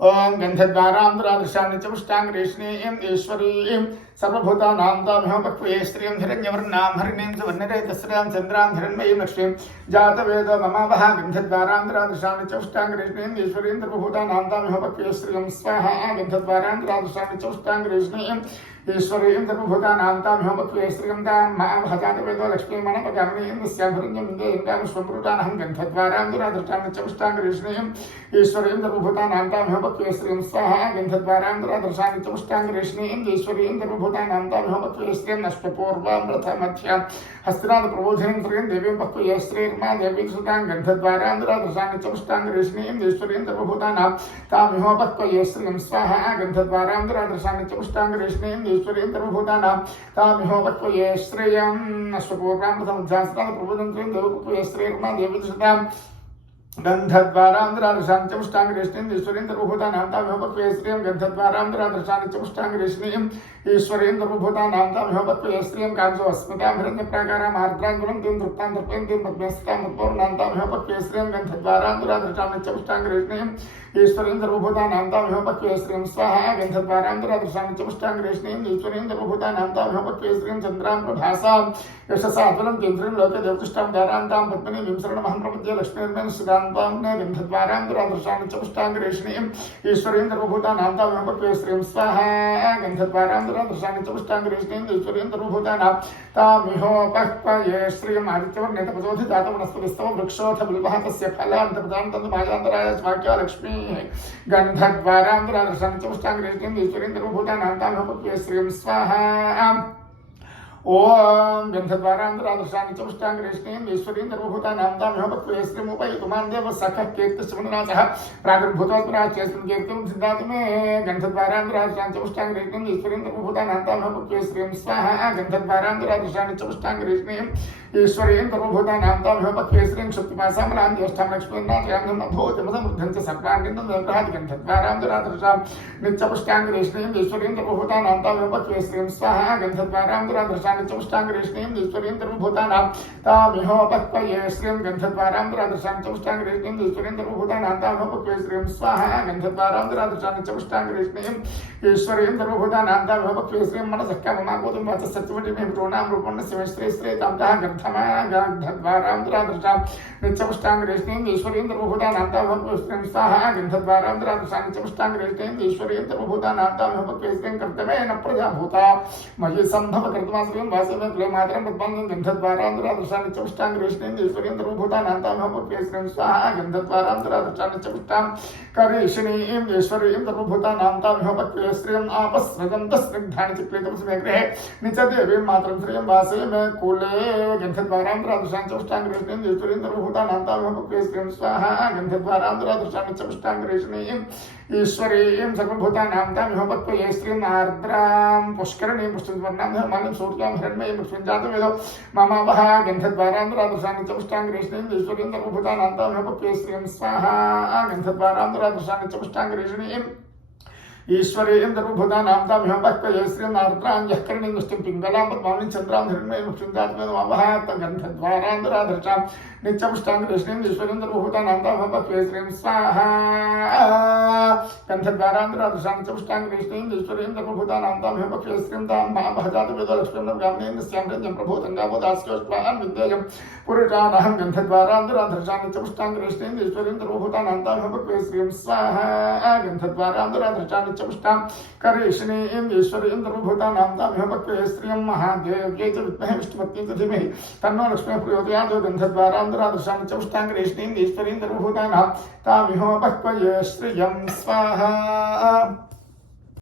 ओं गंधद्वारांध्रादृशानि च पुष्टांगरेष्णीं ईश्वरीं सर्वभूतानां तामिहोपक्वये स्त्रियं हिरण्यवर्णां हरिणीं सुवर्णरेतस्यां चन्द्रां हिरण्मयीं लक्ष्मीं जातवेदो ममावः गन्धद्वारांध्रादृशानि च पुष्टांगरेष्णीं ईश्वरीं सर्वभूतानां तामिहोपक्वये स्त्रियं स्वाहा गन्धद्वारांध्रादृशानि च पुष्टांगरेष्णीं ईश्वरीं सर्वभूतानां तामिहोपक्वये स्त्रियं तामवः जातवेदो लक्ष्मीं मनपगामिनीं स्यां हिरण्यं स्वम्भृतानहं गन्धद्वारांध्रादृशानि च पुष्टांगरेष्णीं ईश्वरीं सर्वभूतानां तामिहोपक्वये स्त्रियं स्वाहा गन्धद्वारांध्रादृशानि च पुष्टांगरेष्णीं ईश्वरीं सर्वभूतानां तामिहोपक्वये स्त्रियं नष्टपूर्वां प्रथमध्यां हस्तिनाथ प्रबोधिनीं स्त्रियं देवीं पक्वये स्त्रीर्मा देवी सुतां गन्धद्वारांध्रादृशानि च पुष्टांगरेष्णीं ईश्वरीं सर्वभूतानां तामिहोपक्वये स्त्रियं स्वाहा गन्धद्वारांध्रादृशानि च पुष्टांगरेष्णीं ईश्वरीं सर्वभूतानां तामिहोपक्वये स्त्रियं नष्टपूर्वां प्रथमध्यां हस्तिनाथ प्रबोधिनीं स्त्रियं देवीं पक्वये स्त्रीर्मा देवी सुतां गन्धद्वारांध्रादृशानि च पुष्टांगरेष्णीं ईश्वरीं सर्वभूतानां तामिहोपक्वये स्त्रियं गन्धद्वारांध्रादृशानि च पुष्टांगरेष्णीं ईश्वरीं सर्वभूतानां तामिहोपक्वये स्त्रियं कांसो अस्मितां हिरण्यप्राकारां आर्द्राङ्गुलं तृप्तां तृप्यन्तीं पद्मस्तां पूर्णां तामिहोपक्वये स्त्रियं गन्धद्वारांध्रादृशानि च पुष्टांगरेष्णीं ईश्वरीं सर्वभूतानां तामिहोपक्वये स्त्रियं स्वाहा गन्धद्वारांध्रादृशानि च पुष्टांगरेष्णीं ईश्वरीं सर्वभूतानां तामिहोपक्वये स्त्रियं चन्द्रां प्रभासां यशसा अतुलं केन्द्रीं लोके देवतिष्ठां दारान्तां पद्मिनीं विंसरणमहं प्रपद्ये लक्ष्मीर्मेण सुदान्तां गन्धद्वारांध्रादृशानि च पुष्टांगरेष्णीं ईश्वरीं सर्वभूतानां तामिहोपक्वये स्त्रियं स्वाहा गन्धद्वारांध्रादृशानि च पुष्टांगरेष्णीं ईश्वरीं सर्वभूतानां तामिहोपक्वये स्त्रियं आदित्यवर्णेतपसोधिजातं वनस्पतिस्तव वृक्षोऽथ बिल्वः तस्य फलान्तपदां तन्तमायान्तराय स्वाक्या लक्ष्मी गन्धद्वारांध्रादृशानि च पुष्टांगरेष्णीं ईश्वरीं सर्वभूतानां तामिहोपक्वये स्त्रियं स्वाहा ओं गन्धद्वारांध्रादृशानि च पुष्टांगरेष्णीं ईश्वरीं सर्वभूतानां तामिहोपक्वये स्त्रियं उपैतुमान् देवः सखः कीर्तिश्रवणनाथः प्रागुर्भूतोत्पराच्यस्मिन् कीर्तिं सिद्धातु मे गन्धद्वारांध्रादृशानि च पुष्टांगरेष्णीं ईश्वरीं सर्वभूतानां तामिहोपक्वये स्त्रियं स्वाहा गन्धद्वारांध्रादृशानि च पुष्टांगरेष्णीं ईश्वरीं सर्वभूतानां तामिहोपक्वये स्त्रियं क्षुत्पिपासामलां ज्येष्ठां लक्ष्मीर्नाथयां भूतिमसमृद्धं च सर्वाङ्गिनं विग्रहात् गन्धद्वारांध्रादृशां नित्यपुष्टांगरेष्णीं ईश्वरीं सर्वभूतानां तामिहोपक्वये स्त्रियं स्वाहा गन्धद्वारांध्रादृशानि च पुष्टांगरेष्णीं ईश्वरीं सर्वभूतानां तामिहोपक्वये स्त्रियं गन्धद्वारांध्रादृशानि च पुष्टांगरेष्णीं ईश्वरीं सर्वभूतानां तामिहोपक्वये स्त्रियं स्वाहा गन्धद्वारांध्रादृशानि च पुष्टांगरेष्णीं ईश्वरीं सर्वभूतानां तामिहोपक्वये स्त्रियं मनसः काममागोतुं वाचः सत्यवतीमेव प्रोणां रूपण्यस्य स्त्री तां गन्धद्वारांध्रादृशां नित्यपुष्टांगरेष्णीं ईश्वरीं सर्वभूतानां तामिहोपक्वये स्त्रियं स्वाहा गन्धद्वारांध्रादृशानि च पुष्टांगरेष्णीं ईश्वरीं सर्वभूतानां तामिहोपक्वये स्त्रियं कर्तव्येन प्रजाभूता मयि सम्भव कर्तुमाश्रियं वासवे क्लेमातरं पद्माङ्गं गन्धद्वारांध्रादृशानि च पुष्टांगरेष्णीं ईश्वरीं सर्वभूतानां तामिहोपक्वये स्त्रियं स्वाहा गन्धद्वारांध्रादृशानि च पुष्टांगरेष्णीं ईश्वरीं सर्वभूतानां तामिहोपक्वये स्त्रियं आपस्रजं तस्निग्धानि चिक्लितमस्मे गृहे नित्यदेवीं मातरं श्रियं वासवे कुले गन्धद्वारांध्रादृशानि च पुष्टांगरेष्णीं ईश्वरीं सर्वभूतानां तामिहोपक्वये स्त्रियं स्वाहा गन्धद्वारांध्रादृशानि च पुष्टांगरेष्णीं ईश्वरीं सर्वभूतानां तामिहोपक्वये स्त्रियं आर्द्रां पुष्करणीं पुष्टिवर्णां धर्माणीं सूर्यां हिरण्मयीं लक्ष्मीं जातवेदो ममावः गन्धद्वारांध्रादृशानि च पुष्टांगरेष्णीं ईश्वरीं सर्वभूतानां तामिहोपक्वये स्त्रियं स्वाहा गन्धद्वारांध्रादृशानि च पुष्टांगरेष्णीं ईश्वरीं सर्वभूतानां तामिहोपक्वये स्त्रियं आर्द्रां यः करणीं दृष्टिं पिङ्गलां पद्मावनीं चन्द्रां हिरण्मयीं लक्ष्मीं जातवेदो ममावः गन्धद्वारांध्रादृशां नित्यपुष्टांगरेष्णीं ईश्वरीं सर्वभूतानां तामिहोपक्वये स्त्रियं स्वाहा गन्धद्वारांध्रादृशानि च पुष्टांगरेष्णीं ईश्वरीं सर्वभूतानां तामिहोपक्वये स्त्रियं तामवः जातवेदो लक्ष्मीं गामिनीं स्यां रञ्जं प्रभूतङ्गावदास्योष्वान् विद्येयं पुरुषानहं गन्धद्वारांध्रादृशानि च पुष्टांगरेष्णीं ईश्वरीं सर्वभूतानां तामिहोपक्वये स्त्रियं स्वाहा गन्धद्वारांध्रादृशानि च पुष्टांगरेष्णीं ईश्वरीं सर्वभूतानां तामिहोपक्वये स्त्रियं महादेव्यै च विद्महे विष्णुपत्न्यै च धीमहि तन्नो लक्ष्मीः प्रचोदयात् गन्धद्वारांध्रादृशानि च पुष्टांगरेष्णीं ईश्वरीं सर्वभूतानां तामिहोपक्वये स्त्रियं स्वाहा।